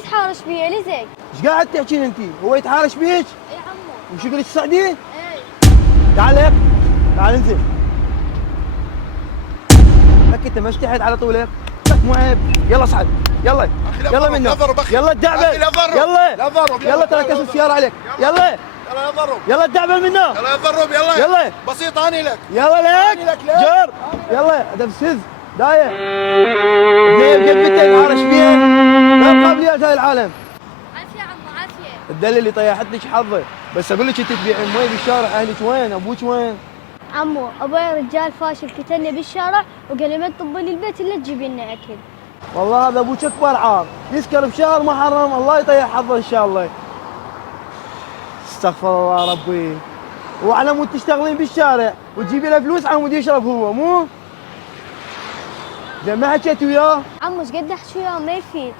تتحارش فيا لزق؟ ايش قاعد تحكين انت؟ هو يتحارش بيك؟ اي عمو. وش يقول تصعدين؟ اي. تعال هيك، تعال انزل. لك انت ما اشتحيت على طولك؟ لك مو عيب، يلا اصعد، يلا يلا منه، يلا الدعبل، يلا ترى كسر السيارة عليك، يلا يلا يا ضرب، يلا الدعبل منه، يلا يا ضرب، يلا يلا بسيط اني لك، يلا لك لك. جر، يلا دبسز داير بنيب قلبته يتحارش فيها، ما بقابليات هاي العالم. عافية عمو عافية. الدليل اللي طيحت لك حظك، بس اقول لك انت تبيعين مي بالشارع، اهلك وين؟ ابوك وين؟ عمو ابوي رجال فاشل كتلني بالشارع وقال لي ما تطبي لي البيت الا تجيبي لنا اكل. والله هذا ابوك اكبر عار، يسكر بشهر محرم، الله يطيح حظه ان شاء الله. استغفر الله ربي. وعلى مود تشتغلين بالشارع وتجيبي له فلوس على مود يشرب هو، مو؟ زين ما حكيت وياه؟ عمو ايش قد احكي وياه ما يفيد.